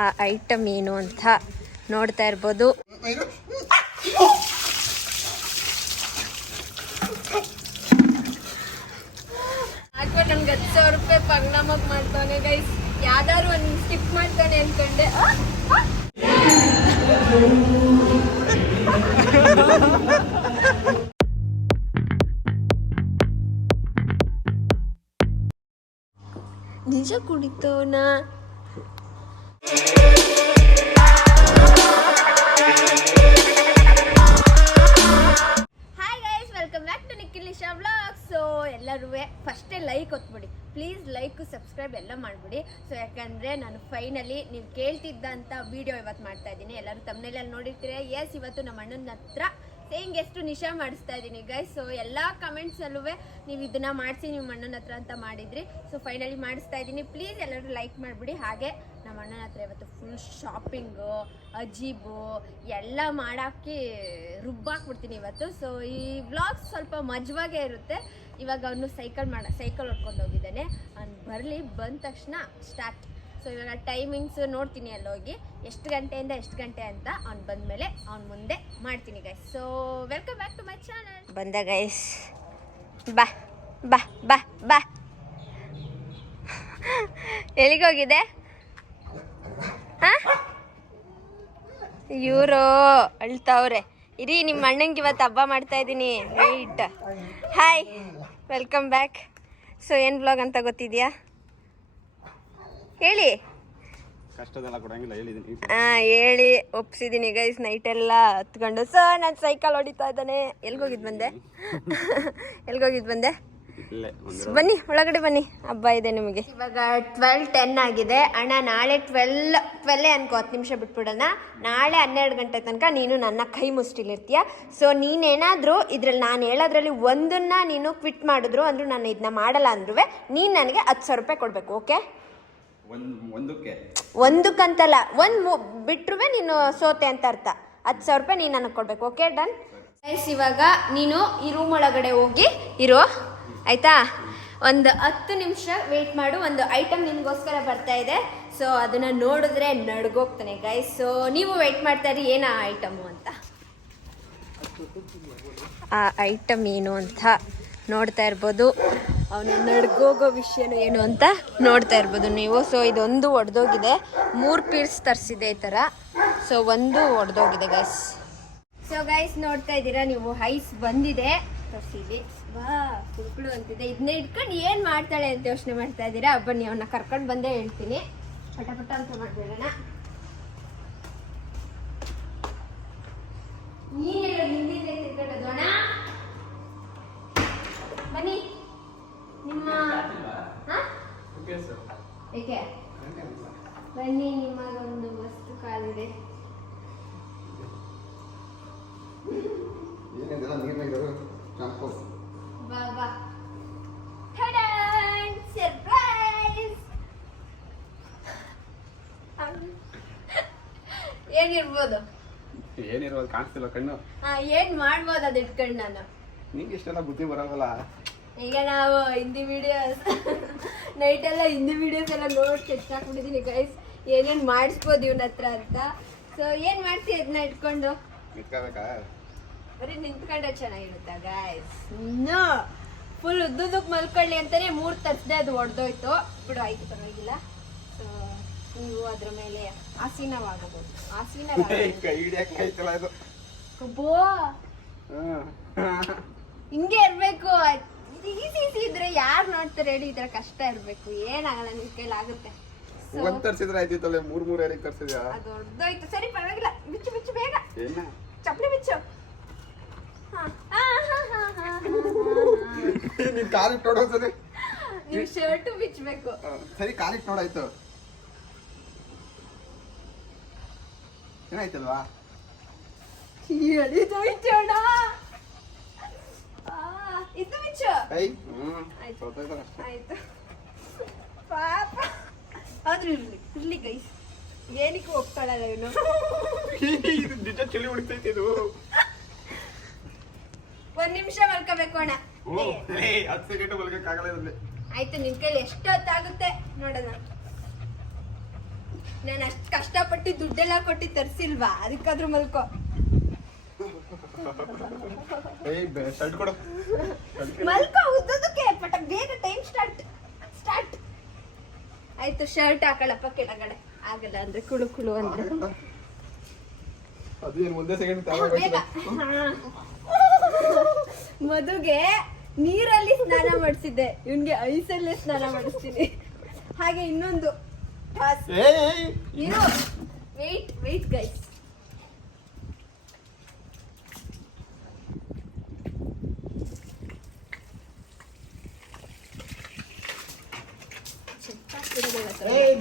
ಆ ಐಟಮ್ ಏನು ಅಂತ ನೋಡ್ತಾ ಇರ್ಬೋದು. ನನ್ಗೆ 10,000 ರೂಪಾಯಿ ಪಂಗ್ನಾಮಕ್ ಮಾಡ್ತಾನೆ ಗೈಸ್. ಯಾವ್ದಾದ್ರು ಒಂದು ಸ್ಕಿಪ್ ಮಾಡ್ತಾನೆ ಅನ್ಕೊಂಡೆ. ನಿಜ ಕುಡಿತೋನ. Hi guys, welcome back to Nikhil Nisha vlogs. So ಎಲ್ಲರೂ ಫಸ್ಟೇ ಲೈಕ್ ಒತ್ಬಿಡಿ ಪ್ಲೀಸ್. ಲೈಕ್ ಸಬ್ಸ್ಕ್ರೈಬ್ ಎಲ್ಲ ಮಾಡಿಬಿಡಿ. ಸೊ ಯಾಕಂದರೆ ನಾನು ಫೈನಲಿ ನೀವು ಕೇಳ್ತಿದ್ದಂಥ ವೀಡಿಯೋ ಇವತ್ತು ಮಾಡ್ತಾ ಇದ್ದೀನಿ. ಎಲ್ಲರೂ ತಮ್ಮನೇಲಿ ನೋಡಿರ್ತೀರ. ಎಸ್, ಇವತ್ತು ನಮ್ಮ ಅಣ್ಣನ ಹತ್ರ ಸೇಯಿಂಗ್ ಎಷ್ಟು ನಿಶಾ ಮಾಡಿಸ್ತಾ ಇದ್ದೀನಿ ಗೈಸ್. ಸೊ ಎಲ್ಲ ಕಮೆಂಟ್ಸಲ್ಲೂ ನೀವು ಇದನ್ನ ಮಾಡಿಸಿ ನಿಮ್ಮ ಅಣ್ಣನ ಹತ್ರ ಅಂತ ಮಾಡಿದ್ರಿ. ಸೊ ಫೈನಲಿ ಮಾಡಿಸ್ತಾ ಇದ್ದೀನಿ. ಪ್ಲೀಸ್ ಎಲ್ಲರೂ ಲೈಕ್ ಮಾಡಿಬಿಡಿ. ಹಾಗೆ ನಮ್ಮ ಅಣ್ಣನ ಹತ್ರ ಇವತ್ತು ಫುಲ್ ಶಾಪಿಂಗು, ಅಜೀಬು ಎಲ್ಲ ಮಾಡಾಕಿ ರುಬ್ಬಾಕ್ಬಿಡ್ತೀನಿ ಇವತ್ತು. ಸೊ ಈ ವ್ಲಾಗ್ಸ್ ಸ್ವಲ್ಪ ಮಜವಾಗೇ ಇರುತ್ತೆ. ಇವಾಗ ಅವನು ಸೈಕಲ್ ಹೊಡ್ಕೊಂಡು ಹೋಗಿದ್ದಾನೆ. ಅವ್ನು ಬಂದ ತಕ್ಷಣ ಸ್ಟಾರ್ಟ್. ಸೊ ಇವಾಗ ಟೈಮಿಂಗ್ಸ್ ನೋಡ್ತೀನಿ ಅಲ್ಲಿ ಹೋಗಿ ಎಷ್ಟು ಗಂಟೆಯಿಂದ ಎಷ್ಟು ಗಂಟೆ ಅಂತ. ಅವ್ನು ಬಂದಮೇಲೆ ಅವ್ನ ಮುಂದೆ ಮಾಡ್ತೀನಿ guys. So welcome back to my channel. ಬಂದ ಗೈಸ್, ಬಾ ಬಾ ಬಾ ಬಾ. ಎಲ್ಲಿಗೋಗಿದೆ? ಇವರು ಅಳ್ತಾವ್ರೆ. ಇರಿ, ನಿಮ್ಮ ಅಣ್ಣಂಗೆ ಇವತ್ತು ಹಬ್ಬ ಮಾಡ್ತಾ ಇದ್ದೀನಿ. Wait. Hi, welcome back. So ಏನು ವ್ಲಾಗ್ ಅಂತ ಗೊತ್ತಿದೆಯಾ? ಹೇಳಿ. ಹೇಳಿ ಒಪ್ಸಿದ್ದೀನಿ ಗೈಸ್. ನೈಟೆಲ್ಲ ಹತ್ಕೊಂಡು. ಸೊ ನಾನು ಸೈಕಲ್ ಹೊಡಿತಾ ಇದ್ದಾನೆ. ಎಲ್ಗೋಗಿದ್ದು ಬಂದೆ? ಬನ್ನಿ ಒಳಗಡೆ ಬನ್ನಿ, ಹಬ್ಬ ಇದೆ ನಿಮಗೆ. ಇವಾಗ 12:10 ಆಗಿದೆ. ಅಣ್ಣ ನಾಳೆ 12 ಅನ್ಕೋ, 10 ನಿಮಿಷ ಬಿಟ್ಬಿಡೋಣ. ನಾಳೆ 12 ಗಂಟೆ ತನಕ ನೀನು ನನ್ನ ಕೈ ಮುಷ್ಟಿಲಿರ್ತೀಯ. ಸೊ ನೀನೇನಾದರೂ ಇದ್ರಲ್ಲಿ ನಾನು ಹೇಳೋದ್ರಲ್ಲಿ ಒಂದನ್ನ ನೀನು ಕ್ವಿಟ್ ಮಾಡಿದ್ರು ಅಂದ್ರೂ ನಾನು ಇದನ್ನ ಮಾಡಲ್ಲ ಅಂದ್ರೂ ನೀನು ನನಗೆ 10,000 ರೂಪಾಯಿ ಕೊಡಬೇಕು. ಓಕೆ? ಒಂದಕ್ಕಂತಲ್ಲ, ಒಂದು ಬಿಟ್ರೂ ನೀನು ಸೋತೆ ಅಂತ ಅರ್ಥ. 10,000 ರೂಪಾಯಿ ನೀನು ನನಗೆ ಕೊಡಬೇಕು. Okay, done guys. ಇವಾಗ ನೀನು ಈ ರೂಮ್ ಒಳಗಡೆ ಹೋಗಿ ಇರೋ, ಆಯಿತಾ? ಒಂದು 10 ನಿಮಿಷ ವೆಯ್ಟ್ ಮಾಡು. ಒಂದು ಐಟಮ್ ನಿನಗೋಸ್ಕರ ಬರ್ತಾ ಇದೆ. ಸೊ ಅದನ್ನು ನೋಡಿದ್ರೆ ನಡ್ಗೋಗ್ತಾನೆ ಗೈಸ್. ಸೊ ನೀವು ವೆಯ್ಟ್ ಮಾಡ್ತಾ ಇರಿ, ಏನು ಆ ಐಟಮು ಅಂತ. ಆ ಐಟಮ್ ಏನು ಅಂತ ನೋಡ್ತಾ ಇರ್ಬೋದು. ಅವನು ನಡ್ಗೋಗೋ ವಿಷಯನೂ ಏನು ಅಂತ ನೋಡ್ತಾ ಇರ್ಬೋದು ನೀವು. ಸೊ ಇದೊಂದು ಒಡೆದೋಗಿದೆ. 3 ಪೀಸ್ ತರಿಸಿದೆ ಈ ಥರ. ಸೊ ಒಂದು ಒಡೆದೋಗಿದೆ ಗೈಸ್. ಸೊ ಗೈಸ್ ನೋಡ್ತಾ ಇದ್ದೀರಾ ನೀವು, ಐಸ್ ಬಂದಿದೆ. ತರಿಸಿದೆ. ಬಾ ಕುಡ್ಕುಳು ಅಂತಿದೆ. ಇದನ್ನ ಇಟ್ಕೊಂಡು ಏನು ಮಾಡ್ತಾಳೆ ಅಂತ ಯೋಚನೆ ಮಾಡ್ತಾ ಇದ್ದೀರಾ? ಬನ್ನಿ, ಅವನ್ನ ಕರ್ಕೊಂಡು ಬಂದೇ ಹೇಳ್ತೀನಿ. ಪಟ ಅಂತ ಮಾಡ್ಬೇಡಣ. ನೀನೆಲ್ಲ ಹಿಂದಿನ ತಿರ್ಕೊಂಡೋಣ. ಬನ್ನಿ. ನಿಮ್ಮ ಏಕೆ ಬನ್ನಿ, ನಿಮಗೊಂದು ಮಸ್ತ್ ಕಾಲಿದೆ. ಬಾ ಬಾ. ಸರ್ಪ್ರೈಸ್. ಏನಿರ್ಬೋದು ಕಾಣಿಸ್ತಿಲ್ಲ ಕಣ್ಣು. ಏನ್ ಮಾಡ್ಬೋದು ಅದು ಇಟ್ಕೊಂಡು ನಾನು. ನಿಂಗೆ ಇಷ್ಟೆಲ್ಲ ಬುದ್ಧಿ ಬರೋಲ್ಲ. ಈಗ ನಾವು ಹಿಂದಿ ವಿಡಿಯೋಸ್ ನೈಟೆಲ್ಲ ಹಿಂದಿ ವಿಡಿಯೋಸ್ ಎಲ್ಲ ನೋಡಿ ಕೆಟ್ಟಾಕ್ಬಿಟ್ಟಿದ್ದೀನಿ ಗೈಸ್. ಏನೇನು ಮಾಡಿಸ್ಬೋದು ಇವನ ಹತ್ರ ಅಂತ. ಸೊ ಏನು ಮಾಡ್ತೀವಿ ಅದನ್ನ ಇಟ್ಕೊಂಡು? ಬರೀ ನಿಂತ್ಕೊಂಡ್ರೆ ಚೆನ್ನಾಗಿರುತ್ತಾ ಗೈಸ್? ಇನ್ನೂ ಫುಲ್ ಉದ್ದುದಕ್ಕೆ ಮಲ್ಕೊಳ್ಳಿ ಅಂತಾನೆ 3 ತರಿಸಿದೆ. ಅದು ಒಡೆದೋಯ್ತು. ಬಿಡು, ಆಯ್ತು, ಪರವಾಗಿಲ್ಲ. ಸೊ ನೀವು ಅದ್ರ ಮೇಲೆ ಆಸೀನವಾಗಬಹುದು. ಹಿಂಗೆ ಇರ್ಬೇಕು. ಈಸಿ ಇದ್ರೆ ಯಾರು ನೋಡ್ತಾರೆ ಹೇಳಿ? ಈ ತರ ಕಷ್ಟ ಇರ್ಬೇಕು. ಏನಾಗಲ್ಲ, ನಿನ್ ಕೈಲಾಗುತ್ತೆ. ಅದು ಹೊಡೆದೋಯ್ತು. ಸರಿ, ಪರವಾಗಿಲ್ಲ. ಬಿಚ್ಚು ಬೇಗ. ಚಪ್ಪಲಿ ಬಿಚ್ಚು. ನೀವು ಶರ್ಟ್ ಬಿಚ್ಚಬೇಕು. ಸರಿ, ಕಾಲಿಟ್ ನೋಡಾಯ್ತು. ಏನಾಯ್ತಲ್ವಾ? ಎಳಿದೋಯ್ತೋಣ. ಇದು ಬಿಚ್ಚು. ಆಯ್ತು ಪಾಪ. ಆದ್ರೂ ಇರ್ಲಿ ಗೈಸ್. ಏನಕ್ಕೆ ಒಪ್ಕೊಳ್ಳಲ್ಲ ಇವನು? ನಿಜ ಚಳಿ ಹೊಡಿತೈತೆ ಇದು. 1 ನಿಮಿಷ ಮಲ್ಕೋಬೇಕು ಅಣ್ಣ. 10 ಸೆಕೆಂಡ್ ಮಲ್ಕಕ್ಕಾಗಲ್ಲ. ಆಯ್ತು, ನಿನ್ ಕೈಲಿ ಎಷ್ಟೊತ್ತಾಗುತ್ತೆ ನೋಡೋಣ. ನಾನು ಅಷ್ಟು ಕಷ್ಟಪಟ್ಟು ದುಡ್ಡೆಲ್ಲ ಕೊಟ್ಟು ತರಿಸಿಲ್ವಾ, ಅದಕ್ಕಾದ್ರೂ ಮಲ್ಕೋ. ಶರ್ಟ್ ಕೊಡು. ಮಲ್ಕೋ ಉದ್ದದಕ್ಕೆ ಪಟ, ಬೇಗ ಟೈಮ್ ಸ್ಟಾರ್ಟ್. ಆಯ್ತು, ಶರ್ಟ್ ಹಾಕೊಳ್ಳಪ್ಪ ಕೆಳಗಡೆ, ಆಗಲ್ಲ ಅಂದ್ರೆ ಕುಳು ಕುಳು ಅಂದ್ರೆ. ಅದೇನು ಒಂದೇ ಸೆಕೆಂಡ್ ಬೇಗ. ಮಧುಗೆ ನೀರಲ್ಲಿ ಸ್ನಾನ ಮಾಡಿಸಿದ್ದೆ, ಇವನ್ಗೆ ಐಸಲ್ಲೇ ಸ್ನಾನ ಮಾಡಿಸ್ತೀನಿ. ಹಾಗೆ ಇನ್ನೊಂದು ವೇಟ್ ಗೈಸ್.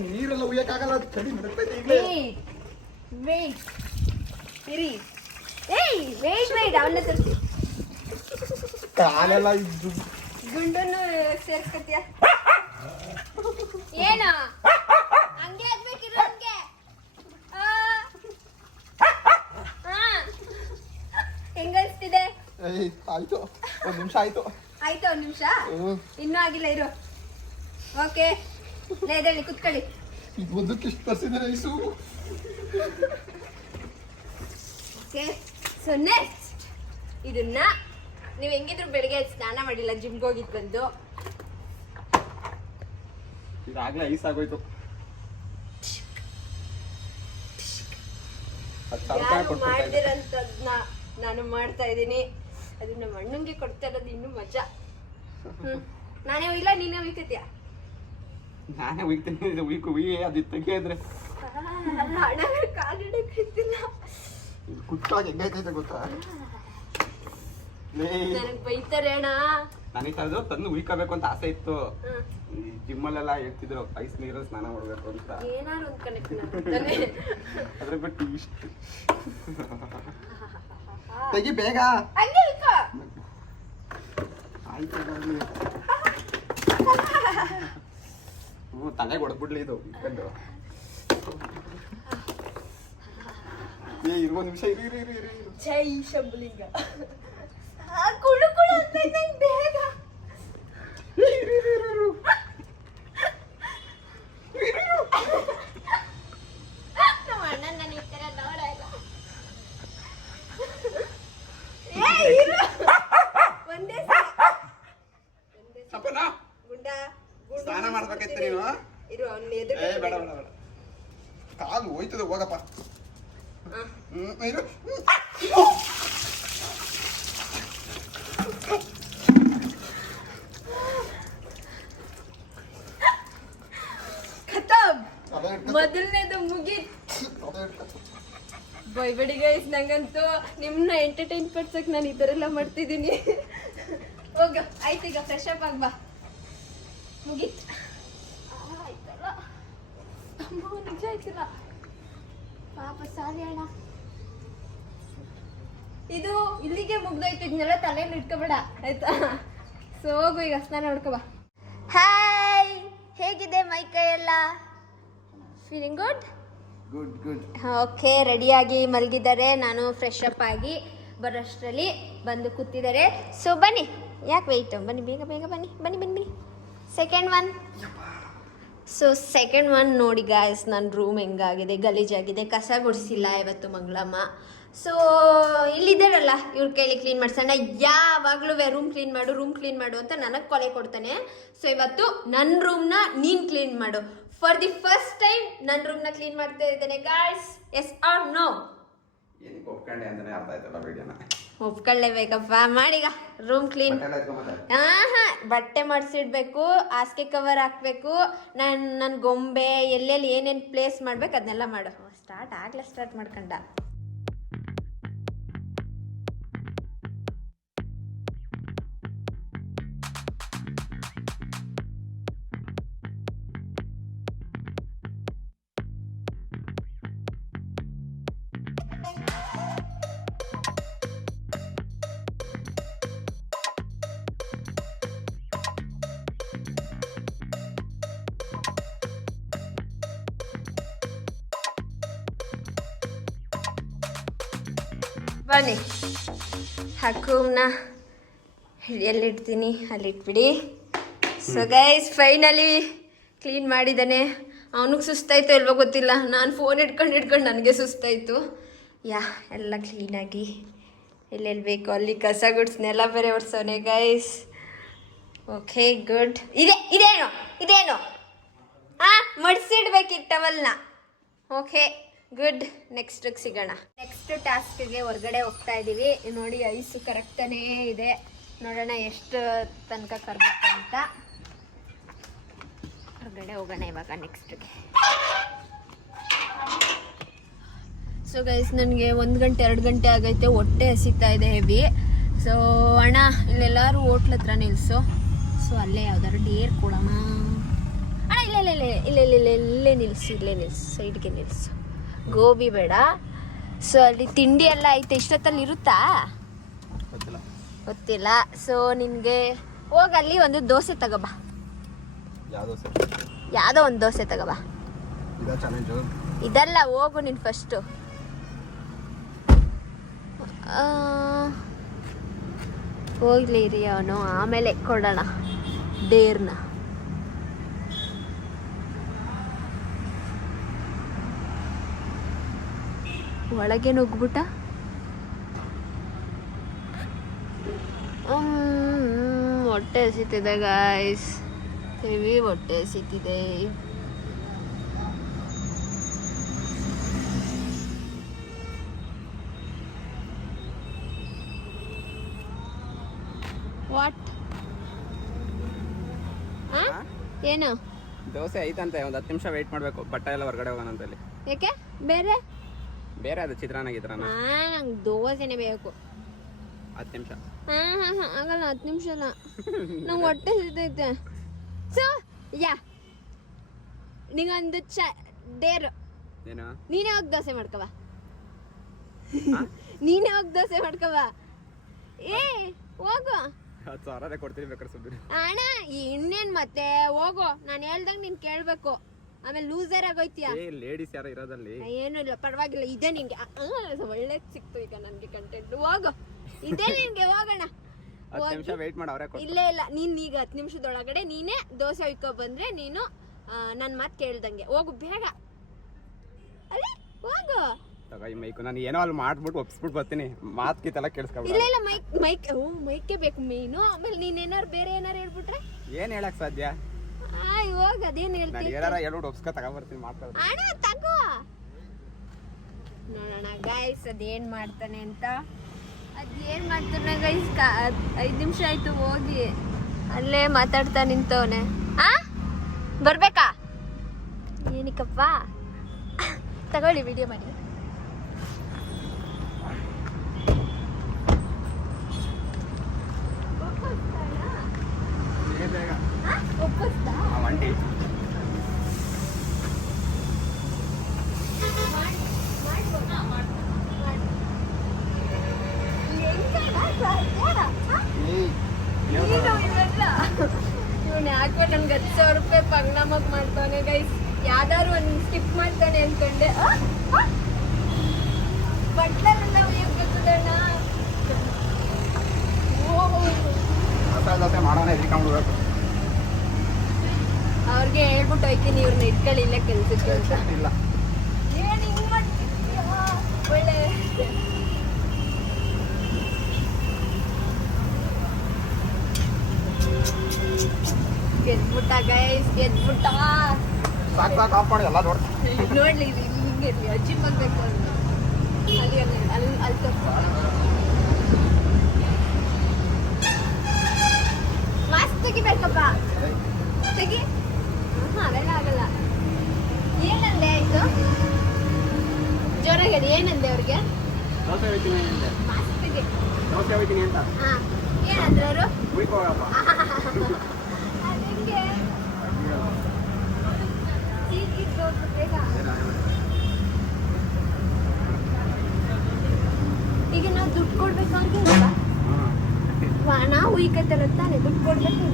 ನೀರೆಲ್ಲ ಉಯ್ಯಕ್ಕಾಗಲ್ಲ, ಚಳಿ ನಡುತ್ತೈತೆ ಈಗಲೇ. ವೇಟ್ ಇರಿ. ವೇಟ್ ಅವನ್ನ ತರಿಸಿ. ಕಾಲೆಲ್ಲ ಇದ್ದು ಗುಂಡನ್ನು ಸೇರ್ಸ್ಕತಿಯ ಏನು? ಹಂಗೆ ಆಗ್ಬೇಕಿರ ಹಂಗೆ. ಹೆಂಗನ್ಸ್ತಿದೆ? ಆಯ್ತು, ಒಂದ್ ನಿಮಿಷ ಆಯ್ತು. ಆಯ್ತು, ಒಂದ್ ನಿಮಿಷ ಇನ್ನೂ ಆಗಿಲ್ಲ, ಇರು. ಓಕೆ, ಲೇದಳ್ಳಿ ಕುತ್ಕೊಳ್ಳಿ. ಇದು ಒಂದಕ್ಕೆ ಇಷ್ಟು ತರಿಸಿದ್ರೆ ಐಸು. ಓಕೆ, ಸೊ ನೆಕ್ಸ್ಟ್ ಇದನ್ನ ನೀವು ಹೆಂಗಿದ್ರು ಬೆಳಿಗ್ಗೆ ಸ್ನಾನ ಮಾಡಿಲ್ಲ, ಜಿಮ್ಗೆ ಹೋಗಿದ್ ಬಂದು. ಇದಾಗ್ಲೇ ಐಸ್ ಆಗೋಯ್ತು. ಯಾರು ಮಾಡ್ದಿರಂತದ್ನ ನಾನು ಮಾಡ್ತಾ ಇದ್ದೀನಿ. ಅದು ನಮ್ಮ ಅಣ್ಣಂಗೆ ಕೊಡ್ತಾ ಇರೋದು ಇನ್ನೂ ಮಜಾ. ನಾನೇ ಇಲ್ಲ, ನೀನೇ ಉಯ್ಕತ್ಯಾ? ನಾನೇ ಉಯ್ತೀನಿ. ಅದು ತೆಗಿದ್ರೆ ಹಣ ಕಾಲಿಡಕ್ಕಿಲ್ಲ. ಕುಟ್ಟಾಗ ಹೆಂಗೈತೈತೆ ಗೊತ್ತಾ? ನನಗ್ ಬೈತಾರೆ ಅಣ್ಣ. ನನಗೆ ಅದು ತಂದು ಉಯ್ಕೋಬೇಕು ಅಂತ ಆಸೆ ಇತ್ತು. ಜಿಮ್ಮಲ್ಲೆಲ್ಲ ಹೇಳ್ತಿದ್ರು ಐಸ್ ನೀರಲ್ಲಿ ಸ್ನಾನ ಮಾಡ್ಬೇಕು ಅಂತ. ಏನಾರು ಒಂದ್ ಕನೆಕ್ಟ್ ಅದ್ರ ಬಿಟ್ಟು ಇಷ್ಟು ತೆಗಿ ಬೇಗ. ಆಯ್ತು, ತಲೆಗೆ ಹೊಡೆದ್ಬಿಡ್ಲಿ ಇದು ಇಟ್ಕೊಂಡು. ಇರು, ಒಂದ್ ನಿಮಿಷ ಇರು. ಜೈ ಶಂಭುಲಿಂಗ. ಕುಳು ಕುಳು ಅಂತ ಬೇಗ. ನಮ್ಮ ಅಣ್ಣ ನಾನು ಈ ತರ ನೋಡಲ್ಲ. ಒಂದೇ ಸ್ನಾನ ಮಾಡ್ಬೇಕೈತೆ ನೀನು. ಇರು, ಅವ್ನ ಎದುರು. ಬೇಡ ಬೇಡ ಬೇಡ, ಕಾಲು ಹೋಯ್ತದೆ, ಹೋಗಪ್ಪ. ಇರು. ಖತಮ್, ಮೊದಲನೇದು ಮುಗೀತು. ಬೈಬೇಡಿ ಗೈಸ್, ನಂಗಂತೂ ನಿಮ್ನ ಎಂಟರ್ಟೈನ್ ಪಡ್ಸಕ್ ನಾನು ಈ ಥರ ಎಲ್ಲ ಮಾಡ್ತಿದ್ದೀನಿ. ಹೋಗ, ಆಯ್ತು, ಈಗ ಫ್ರೆಶ್ ಅಪ್ ಆಗ್ಬಾ. ಮುಗೀತು. ಆಯ್ತಲ್ಲ, ನಿಜ ಆಯ್ತಿಲ್ಲ ಪಾಪ, ಸಾರಿ ಅಣ್ಣ. ಇದು ಇಲ್ಲಿಗೆ ಮುಗ್ದೋಯ್ತು, ಇದನ್ನೆಲ್ಲ ತಲೆಯಲ್ಲಿ ಇಟ್ಕೋಬೇಡ ಆಯ್ತಾ? ಸೊ ಹೋಗು, ಈಗ ಸ್ನಾನ ಮಾಡ್ಕೋಬಾ. ಹಾಯ್, ಹೇಗಿದೆ ಮೈಕೈ ಎಲ್ಲ? Feeling good? ಗುಡ್. ಓಕೆ, ರೆಡಿಯಾಗಿ ಮಲಗಿದ್ದಾರೆ. ನಾನು ಫ್ರೆಶ್ ಅಪ್ ಆಗಿ ಬರೋಷ್ಟರಲ್ಲಿ ಬಂದು ಕೂತಿದ್ದಾರೆ. ಸೊ ಬನ್ನಿ, ಯಾಕೆ ವೆಯ್ಟ್, ಬನ್ನಿ ಬೇಗ ಬೇಗ ಬನ್ನಿ. ಸೆಕೆಂಡ್ ಒನ್ ನೋಡಿ ಗಾಯ್ಸ್, ನನ್ನ ರೂಮ್ ಹೆಂಗಾಗಿದೆ, ಗಲೀಜಾಗಿದೆ, ಕಸ ಗುಡಿಸಿಲ್ಲ ಇವತ್ತು ಮಂಗಳಮ್ಮ. ಸೊ ಇಲ್ಲಿದ್ದಾರಲ್ಲ, ಇವ್ರ ಕೈಲಿ ಕ್ಲೀನ್ ಮಾಡ್ಸೋಣ. ಯಾವಾಗಲೂ ರೂಮ್ ಕ್ಲೀನ್ ಮಾಡು ಅಂತ ನನಗೆ ಕೊಲೆ ಕೊಡ್ತಾನೆ. ಸೊ ಇವತ್ತು ನನ್ನ ರೂಮ್ನ ನೀನು ಕ್ಲೀನ್ ಮಾಡು. ಫಾರ್ ದಿ ಫಸ್ಟ್ ಟೈಮ್ ನನ್ನ ರೂಮ್ನ ಕ್ಲೀನ್ ಮಾಡ್ತಾ ಇದ್ದೇನೆ ಗಾಯ್ಸ್. S or no? ಏನಕ್ಕೆ ಒಪ್ಕೊಂಡೆ ಅಂತಾನೆ ಅರ್ಥ ಆಯ್ತಲ್ಲ ವಿಡಿಯೋನ. ಒಪ್ಕೊಳ್ಳೇಬೇಕಪ್ಪ, ಮಾಡೀಗ ರೂಮ್ ಕ್ಲೀನ್. ಬಟ್ಟೆ ಮಾಡಿಸಿಡ್ಬೇಕು, ಹಾಸಿಗೆ ಕವರ್ ಹಾಕ್ಬೇಕು, ನನ್ನ ಗೊಂಬೆ ಎಲ್ಲೆಲ್ಲಿ ಏನೇನು ಪ್ಲೇಸ್ ಮಾಡ್ಬೇಕು ಅದನ್ನೆಲ್ಲ ಮಾಡು. ಸ್ಟಾರ್ಟ್ ಮಾಡ್ಕೊಂಡ. ಬನ್ನಿ, ಹಕ್ಕೂಮ್ನ ಎಲ್ಲಿಡ್ತೀನಿ ಅಲ್ಲಿಟ್ಬಿಡಿ. ಸೊ ಗೈಸ್, ಫೈನಲಿ ಕ್ಲೀನ್ ಮಾಡಿದ್ದಾನೆ. ಅವನಿಗೆ ಸುಸ್ತಾಯ್ತು ಇಲ್ವೋ ಗೊತ್ತಿಲ್ಲ. ನಾನು ಫೋನ್ ಇಟ್ಕೊಂಡು ನನಗೆ ಸುಸ್ತಾಯಿತು. ಎಲ್ಲ ಕ್ಲೀನಾಗಿ ಎಲ್ಲೆಲ್ಲಿ ಬೇಕು ಅಲ್ಲಿ ಕಸ ಗುಡ್ಸ್ನೆಲ್ಲ ಬೇರೆ ಒರ್ಸೋನೆ ಗೈಸ್. Okay good. ಇದೇನು ಮಡಿಸಿಡ್ಬೇಕಿಟ್ಟವಲ್ನ. Okay good. ನೆಕ್ಸ್ಟಿಗೆ ಸಿಗೋಣ. ನೆಕ್ಸ್ಟ್ ಟಾಸ್ಕ್ಗೆ ಹೊರಗಡೆ ಹೋಗ್ತಾ ಇದ್ದೀವಿ. ನೋಡಿ ಐಸು ಕರೆಕ್ಟನೇ ಇದೆ. ನೋಡೋಣ ಎಷ್ಟು ತನಕ ಕರ್ಬೇಕು ಅಂತ. ಹೊರಗಡೆ ಹೋಗೋಣ ಇವಾಗ ನೆಕ್ಸ್ಟ್ಗೆ. ಸೊ ಗೈಸ್ ನನಗೆ 1 ಗಂಟೆ 2 ಗಂಟೆ ಆಗೈತೆ. ಹೊಟ್ಟೆ ಹಸಿತಾ ಇದೆ ಹೆವಿ. ಸೊ ಅಣ್ಣ ಇಲ್ಲೆಲ್ಲರೂ ಹೋಟ್ಲ್ ಹತ್ರ ನಿಲ್ಲಿಸು. ಸೊ ಅಲ್ಲೇ ಯಾವ್ದಾದ್ರು ಡೇರ್ ಕೊಡೋಣ. ಅಣ್ಣ ಇಲ್ಲೇ ನಿಲ್ಲಿಸು ಸೈಡ್ಗೆ ನಿಲ್ಲಿಸು. ಗೋಬಿ ಬೇಡ. ಸೊ ಅಲ್ಲಿ ತಿಂಡಿ ಎಲ್ಲ ಐತೆ. ಇಷ್ಟೊತ್ತಲ್ಲಿ ಇರುತ್ತಾ ಗೊತ್ತಿಲ್ಲ. ಸೊ ನಿನಗೆ ಹೋಗಲ್ಲಿ ಒಂದು ದೋಸೆ ತಗೋಬಾ. ಯಾವುದೋ ಒಂದು ದೋಸೆ ತಗೋಬಾ. ಇದಲ್ಲ, ಹೋಗು ನೀನು ಫಸ್ಟು. ಹೋಗ್ಲಿ ರೀ ಅವನು, ಆಮೇಲೆ ಕೊಡೋಣ ಡೇರ್ನ. ಒಳಗೆ ನುಗ್ಬಿಟ್ಟ. ಹೊಟ್ಟೆ ಹಸಿತಿದೆ ಗಾಯ್ಸ್, ಹೆವಿ ಹೊಟ್ಟೆ ಹಸಿತಿದೆ. ವಾಟ್ ಏನು ದೋಸೆ ಐತಂತೆ. ಒಂದು 10 ನಿಮಿಷ ವೇಟ್ ಮಾಡಬೇಕು. ಬಟ್ಟೆ ಎಲ್ಲ ಹೊರಗಡೆ ಹೋಗೋಣ ಅಂತ. ಯಾಕೆ ಬೇರೆ ಅದು ಚಿತ್ರಾನ್ನ ನಂಗೆ ದೋಸೆನೇ ಬೇಕು. 10 ನಿಮಿಷ ಆಗಲ್ಲ. 10 ನಿಮಿಷ ಅಲ್ಲ, ನಂಗೆ ಹೊಟ್ಟೆ ಸಿಗ್ತೈತೆ. ಸೊ ನಿಂಗೊಂದು ಡೇರು. ನೀನೇ ಹೋಗಿ ದೋಸೆ ಮಾಡ್ಕವ. ಏ ಹೋಗು. ಕೊಡ್ತೀನಿ ಬೇಕಾದ್ರೆ ಸುಮ್ಮನೆ. ಅಣ್ಣ ಇನ್ನೇನ್ ಮತ್ತೆ ಹೋಗು. ನಾನು ಹೇಳ್ದಂಗೆ ನೀನ್ ಕೇಳ್ಬೇಕು. ಆಮೇಲೆ ಲೂಸರ್ ಆಗೋಯ್ತೀಯ. ಲೇಡೀಸ್ ಯಾರು ಇರೋದಲ್ಲಿ? ಏನು ಇಲ್ಲ, ಪರವಾಗಿಲ್ಲ. ಇದೆ ನಿಂಗೆ ಒಳ್ಳೆ ಸಿಕ್ತು ಈಗ ನನ್ಗೆ ಕಂಟೆಂಟ್. ಹೋಗು, ಇದೇ ನಿನ್ಗೆ. ಹೋಗೋಣ. 10 ನಿಮಿಷ ವೇಟ್ ಮಾಡಿ ಅವರೇ ಕೊಡ್ತಾರೆ. ಇಲ್ಲ ನೀನ್ ಈಗ 10 ನಿಮಿಷದೊಳಗಡೆ ನೀನೇ ದೋಸೆ ಹೊಯ್ಕೊ ಬಂದ್ರೆ ನೀನು ನನ್ನ ಮಾತು ಕೇಳ್ದಂಗೆ ಹೋಗು ಬೇಗ. ಅಲ್ಲಿ ಹೋಗು. ಮೈಕು ನಾನು ಏನೋ ಅಲ್ಲಿ ಮಾಡ್ಬಿಟ್ಟು ಒಪ್ಸ್ಬಿಟ್ಟು ಬರ್ತೀನಿ. ಮಾತು ಕಿತ್ತೆಲ್ಲ ಕೇಳಿಸ್ಕೊಬೇಡ. ಇಲ್ಲ ಮೈಕೆ ಬೇಕು ಮೀನು. ಆಮೇಲೆ ನೀನ್ ಬೇರೆ ಏನಾರು ಹೇಳ್ಬಿಟ್ರೆ ಏನ್ ಹೇಳಕ್ ಸಾಧ್ಯ? ಹೋಗ. ಅದೇನ್ ಹೇಳ್ತೀನಿ ಹೇಳ್ಬಿಟ್ಟು ಒಪ್ಸ್ಕೊ ತಗೊಂಡ್ಬರ್ತೀನಿ. ಮಾತಾಡ್ತೀನಿ. ಅಣ್ಣ ತಗೋ. ನೋಡೋಣ ಗೈಸ್ ಅದೇನ್ ಮಾಡ್ತಾನೆ ಅಂತ. ಅದೇನ್ ಮಾಡ್ತಾನೆ ಗೈಸ್. 5 ನಿಮಿಷ ಆಯ್ತು ಹೋಗಿ. ಅಲ್ಲೇ ಮಾತಾಡ್ತಾ ನಿಂತವನೆ. ಬರ್ಬೇಕಾ? ಏನಕ್ಕಪ್ಪ? ತಗೊಳ್ಳಿ ವಿಡಿಯೋ ಮಾಡಿ. ವಂಡಿ ಇವನು ಯಾಕೋ ನಮ್ಗೆ 10,000 ರೂಪಾಯಿ ಪಂಗ್ನಾಮಕ್ ಮಾಡ್ತಾನೆ ಗೈಸ್. ಯಾವ್ದಾದ್ರು ಒಂದು ಸ್ಕಿಪ್ ಮಾಡ್ತಾನೆ ಅನ್ಕೊಂಡೆ. ಬಟ್ಲಲ್ಲೆಲ್ಲ ಉಯ್ಯಕ್ಕಣ್ಣ. ಮಾಡೋಣ ಇಟ್ಕೊಂಡ್ಬಿಡ್ಬೇಕು. ಅವ್ರಿಗೆ ಹೇಳ್ಬಿಟ್ಟು ಹೋಯ್ತೀನಿ ಇವ್ರನ್ನ ಇಟ್ಕೊಳ್ಳಿ ಇಲ್ಲ ಕೆಲ್ಸಕ್ಕೆ ಅಂತ. ಇಲ್ಲ ಏನ್ ಹಿಂಗ್ ಮಾಡ್ತಿದ್ಯಾ? ಒಳ್ಳೆ ಗೆದ್ಬಿಟ್ಟ ಗೈಸ್, ಗೆದ್ಬಿಟ್ಟ. ಸಾಕು ಆಫ್ ಮಾಡಿ ಎಲ್ಲ ನೋಡಿ. ನೋಡ್ಲಿ ಹಿಂಗೆ ಇರ್ಲಿ. ಅಜ್ಜಿ ಬಂದ್ಬೇಕು ಅಂತ ಅಲ್ಲಿ ತಪ್ಪು ಮಾಸ್ಕ್ ತೆಗಿಬೇಕಪ್ಪ. ತೆಗಿ. ಅವೆಲ್ಲ ಆಗಲ್ಲ. ಏನಂದೆ ಆಯ್ತು? ಜೋರಾಗಿ ಹೇಳಿ. ಏನಂದೆ ಅವ್ರಿಗೆ? ದೋಸೆ ಹೋಯ್ತೀನಿ ಅಂದೆ. ಮಾಸ್ಕ್ ತೆಗಿ. ದೋಸೆ ಹೋಯ್ತೀನಿ ಅಂತ. ಏನಂದ್ರೆ ಅವರು? ಹೋಗಪ್ಪ. ಅದಂಗೆ ಬೇಗ. ಈಗ ನಾವು ದುಡ್ಡು ಕೊಡ್ಬೇಕು ಅವ್ರಿಗೆ. ನಾವು ಈ ಕತ್ತಲ್ಲ ತಾನೆ ದುಡ್ಡು ಕೊಡ್ಬೇಕು.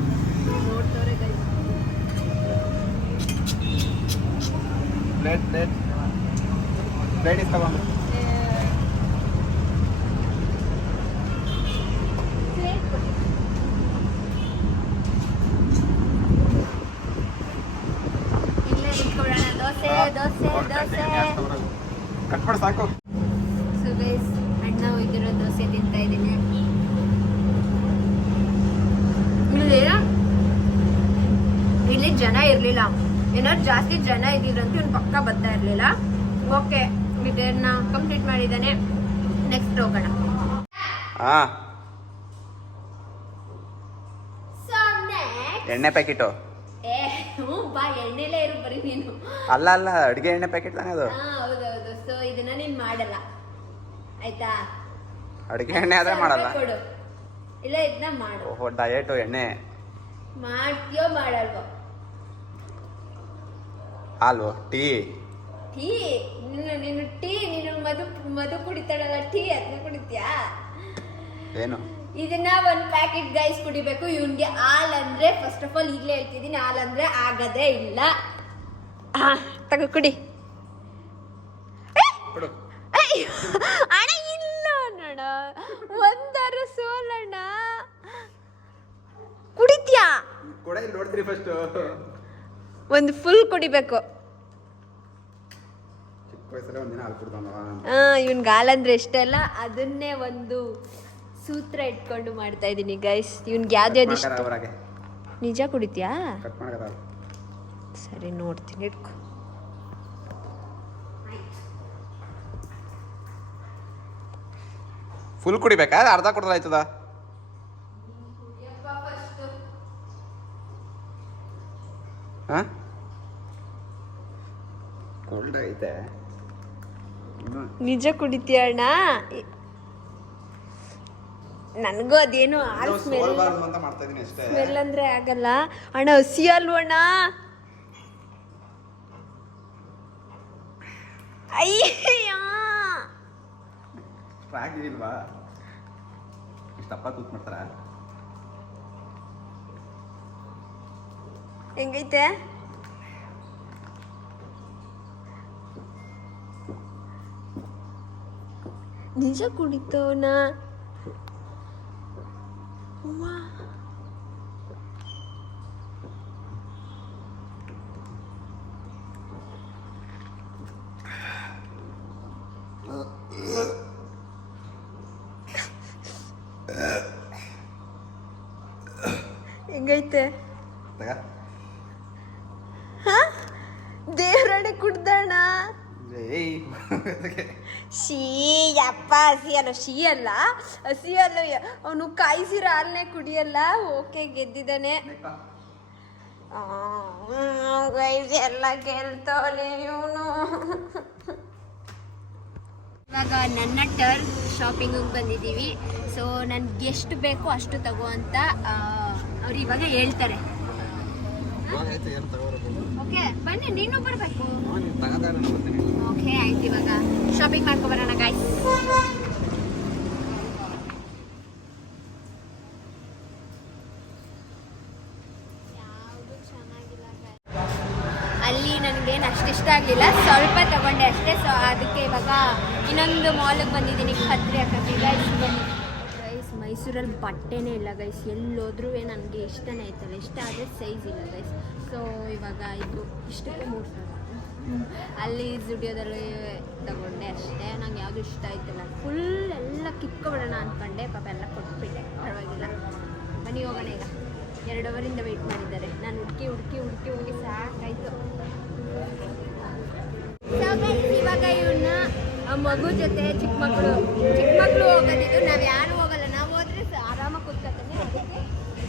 ನೋಡ್ತವ್ರೆ ಗೈ. ಪ್ಲೇಟ್ ಇಸ್ಕೊಂಡ್ಬಂದು ಇಲ್ಲೇ ನಿಂತ್ಕೊಳ್ಳೋಣ ದೋಸೆ ದೋಸೆ. ಕಟ್ ಮಾಡಿ ಸಾಕು. ಸೊ ಗೈಸ್ ಅಣ್ಣ ಹೋಗಿರೋ ದೋಸೆ ತಿಂತಾ ಇದ್ದೀನಿ. ಇಲ್ಲಿ ಜನ ಇರ್ಲಿಲ್ಲ, ಏನಾದ್ರು ಜಾಸ್ತಿ ಜನ ಇದ್ದಿದ್ರಂತೂ ಇವ್ನು ಪಕ್ಕ ಬರ್ತಾ ಇರ್ಲಿಲ್ಲ. ಓಕೆ ವಿಡಿಯೋನ ಕಂಪ್ಲೀಟ್ ಮಾಡಿದ್ದಾನೆ. ನೆಕ್ಸ್ಟ್ ಹೋಗೋಣ. ಎಣ್ಣೆ ಪ್ಯಾಕೆಟು ಬಾ, ಎಣ್ಣೆಲೇ ಇರು ಬರೀ ನೀನು. ಅಲ್ಲ ಅಡುಗೆ ಎಣ್ಣೆ ಪ್ಯಾಕೆಟ್ ತಾನೇ ಅದು. ಹೌದೌದು. ಸೊ ಇದನ್ನ ನೀನ್ ಮಾಡಲ್ಲ ಆಯ್ತಾ? ಅಡುಗೆ ಎಣ್ಣೆ ಆದ್ರೆ ಮಾಡಲ್ಲ. ಕೊಡು, ಇಲ್ಲ ಇದನ್ನ ಮಾಡು. ಓಹೋ, ಡಯಟು ಎಣ್ಣೆ ಮಾಡ್ತೀಯೋ ಮಾಡಲ್ವೋ? ಹಾಲು, ಟೀ ನೀನು ಟೀ, ನೀನು ಮಧು ಕುಡಿತಾಳಲ್ಲ ಟೀ, ಅದನ್ನ ಕುಡಿತ್ಯಾ? ಏನು ಇದನ್ನ ಒಂದ್ ಪ್ಯಾಕೆಟ್ ಗೈಸ್ ಕುಡಿಬೇಕು. ಇವನ್ಗೆ ಹಾಲ್ ಅಂದ್ರೆ ಫಸ್ಟ್ ಆಫ್ ಆಲ್ ಈಗಲೇ ಹೇಳ್ತಿದ್ದೀನಿ, ಹಾಲ್ ಅಂದ್ರೆ ಆಗದೇ ಇಲ್ಲ. ತಗೋ ಕುಡಿ. ಅಣ್ಣ ಇಲ್ಲ ನೋಡ, ಒಂದಾರು ಸೋಲಣ್ಣ. ಕುಡಿತ್ಯಾ? ನೋಡ್ತೀರಿ ಫಸ್ಟ್ ಒಂದು ಫುಲ್ ಕುಡಿಬೇಕು. ಇವನ್ಗೆ ಹಾಲಂದ್ರೆ ಇಷ್ಟ ಅಲ್ಲ, ಅದನ್ನೇ ಒಂದು ಸೂತ್ರ ಇಟ್ಕೊಂಡು ಮಾಡ್ತಾ ಇದೀನಿ ಗೈಸ್. ಇವನ್ಗೆ ಯಾವ್ದು ಇಷ್ಟ. ನಿಜ ಕುಡಿತ್ಯಾ? ಸರಿ ನೋಡ್ತೀನಿ, ಇಟ್ಕೊ. ಫುಲ್ ಕುಡಿಬೇಕಾ? ಅರ್ಧ ಕುಡಿದ್ರೆ ಆಯ್ತದ? ಕೋಲ್ಡ್ ಐತೆ. ನಿಜ ಕುಡಿತೀಯ ಅಣ್ಣ? ನನಗೂ ಅದೇನು ಹಾಲು ಸ್ಮೆಲ್ ಅಂದ್ರೆ ಆಗಲ್ಲ ಅಣ್ಣ. ಹಸಿ ಅಲ್ವಣ್ಣ? ಅಯ್ಯ ಇಲ್ವಾ? ಇಷ್ಟಪ್ಪ ತೂತ್ ಮಾಡ್ತಾರ. ಹೆಂಗೈತೆ? ನಿಜ ಕುಡಿತವನ? ಹೆಂಗೈತೆ? ದೇವರಡೆ ಕುಡ್ದಣ್ಣ. ಶೀ ಯಪ್ಪ, ಹಸಿ ಅಲ್ಲ, ಹಸಿ ಅಲ್ಲ. ಅವನು ಕಾಯಿಸಿರೋ ಹಾಲನ್ನೇ ಕುಡಿಯಲ್ಲ. ಓಕೆ, ಗೆದ್ದಿದ್ದಾನೆ. ಎಲ್ಲ ಗೆಲ್ತವನೆ ಇವನು. ಇವಾಗ ನನ್ನ ಟರ್ನ್ ಶಾಪಿಂಗಿಗೆ ಬಂದಿದ್ದೀವಿ. ಸೊ ನನ್ಗೆ ಎಷ್ಟು ಬೇಕೋ ಅಷ್ಟು ತಗೋ ಅಂತ ಅವ್ರು ಇವಾಗ ಹೇಳ್ತಾರೆ. ಓಕೆ ಬನ್ನಿ, ನೀನು ಬರಬೇಕು. ಓಕೆ ಆಯ್ತು, ಇವಾಗ ಶಾಪಿಂಗ್ ಮಾಡ್ಕೊ ಬರೋಣ ಗಾಯ್ಸ್. ಅಲ್ಲಿ ನನಗೇನು ಅಷ್ಟು ಇಷ್ಟ ಆಗಲಿಲ್ಲ, ಸ್ವಲ್ಪ ತಗೊಂಡೆ ಅಷ್ಟೇ. ಸೊ ಅದಕ್ಕೆ ಇವಾಗ ಇನ್ನೊಂದು ಮಾಲಿಗೆ ಬಂದಿದ್ದೀನಿ, ಖತ್ರಿ ಹಾಕಕ್ಕೆ ಗೈಸ್. ಗೈಸ್ ಮೈಸೂರಲ್ಲಿ ಬಟ್ಟೆನೇ ಇಲ್ಲ ಗೈಸ್, ಎಲ್ಲೋದ್ರೂ ನನಗೆ ಇಷ್ಟನೇ ಆಯ್ತಲ್ಲ, ಇಷ್ಟ ಆದರೆ ಸೈಜ್ ಇಲ್ಲ ಗೈಸ್. ಸೊ ಇವಾಗ ಇದು ಇಷ್ಟಕ್ಕೆ 3 ಅಲ್ಲಿ ಜುಡಿಯೋದಲ್ಲಿ ತಗೊಂಡೆ ಅಷ್ಟೇ. ನಂಗೆ ಯಾವುದು ಇಷ್ಟ ಆಯ್ತಲ್ಲ, ಫುಲ್ ಎಲ್ಲ ಕಿತ್ಕೊಬಿಡೋಣ ಅಂದ್ಕೊಂಡೆ. ಪಾಪ ಎಲ್ಲ ಕೊಟ್ಬಿಟ್ಟೆ, ಪರವಾಗಿಲ್ಲ. ಬನ್ನಿ ಹೋಗೋಣ. ಈಗ 2 ಅವರಿಂದ ವೆಯ್ಟ್ ಮಾಡಿದ್ದಾರೆ. ನಾನು ಹುಡುಕಿ ಸಾಕಾಯ್ತು. ಇವಾಗ ಇವನ್ನ ಮಗು ಜೊತೆ ಚಿಕ್ಕ ಮಕ್ಕಳು ಹೋಗೋದಿದ್ದು, ನಾವು ಯಾರು ಹೋಗಲ್ಲ. ನಾವು ಹೋದ್ರೆ ಆರಾಮಾಗಿ ಕೂತ್ಕೊತಾನೆ. ಅದಕ್ಕೆ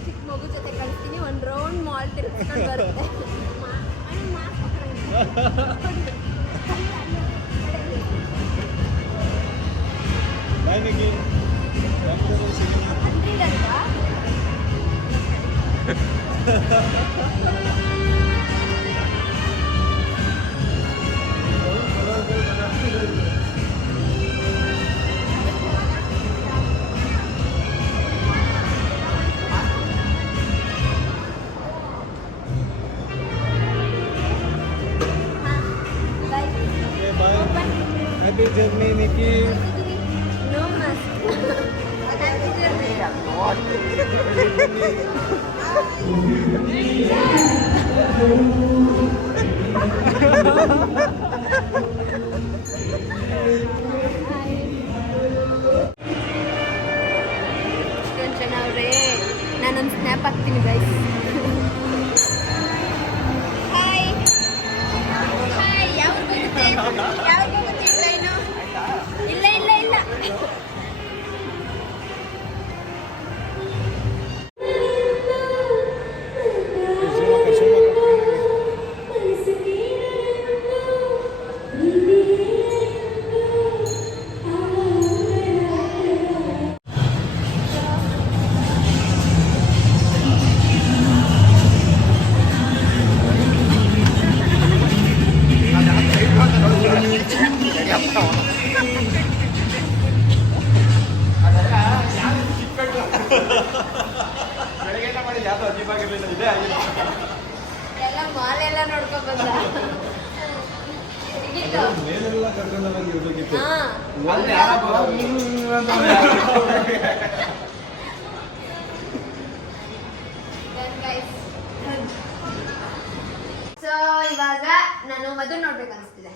ಚಿಕ್ಕ ಮಗು ಜೊತೆ ಕಳಿಸ್ತೀನಿ. ಒಂದು ರೌಂಡ್ ಮಾಲ್ ತಿರ್ಗಿಸ್ಕೊಂಡು ಬರುತ್ತೆ. Happy journey, Nikhil. No mask. Happy journey. ಇಷ್ಟೊಂದು ಚೆನ್ನಾವ್ರೆ. ನಾನೊಂದು ಸ್ನ್ಯಾಪ್ ಹಾಕ್ತೀನಿ ಗೈಸ್. Hi hi. ಯಾವ್ದು ಬರುತ್ತೆ ಯಾವ್ದು ಗೊತ್ತಿಲ್ಲ ಇನ್ನು. ಇಲ್ಲ ಇಲ್ಲ ಇಲ್ಲ. ಬೆಳಗ್ಗೆಲ್ಲ ಮಾಡಿ ಯಾವ್ದು ಅಜೀಬಾಗಿರ್ಲಿಲ್ಲ, ಇದೇ ಆಗಿಲ್ಲ. ಎಲ್ಲ ಮಾಲ್ ಎಲ್ಲ ನೋಡ್ಕೊಂಡ್ ಬಂದ. ಮೇಲೆಲ್ಲ ಕರ್ಕೊಂಡು ಬಂದಿರ್ಬೇಕಿತ್ತು. ಹಾ. ಅಲ್ಲಿ ಯಾರಪ್ಪ? ಸೊ ಇವಾಗ ನಾನು ಮದುವೆ ನೋಡ್ಬೇಕು ಅನಿಸ್ತಿದೆ.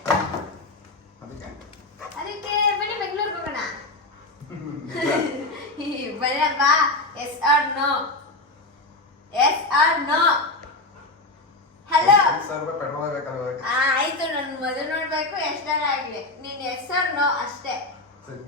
ಅದಕ್ಕೆ ಬನ್ನಿ ಬೆಂಗಳೂರಿಗೆ ಹೋಗೋಣ. ಬರಲ್ವಾ? Yes or no? Yes or no? Hello. Petrol ಬೇಕಲ್ವ? ಆಯ್ತು, ನಾನು ಮದುವೆ ನೋಡ್ಬೇಕು ಎಷ್ಟಾರ ಆಗ್ಲಿ. ನೀನ್ ಎಸ್ ಆರ್ ನೋ ಅಷ್ಟೇ. ಸರಿ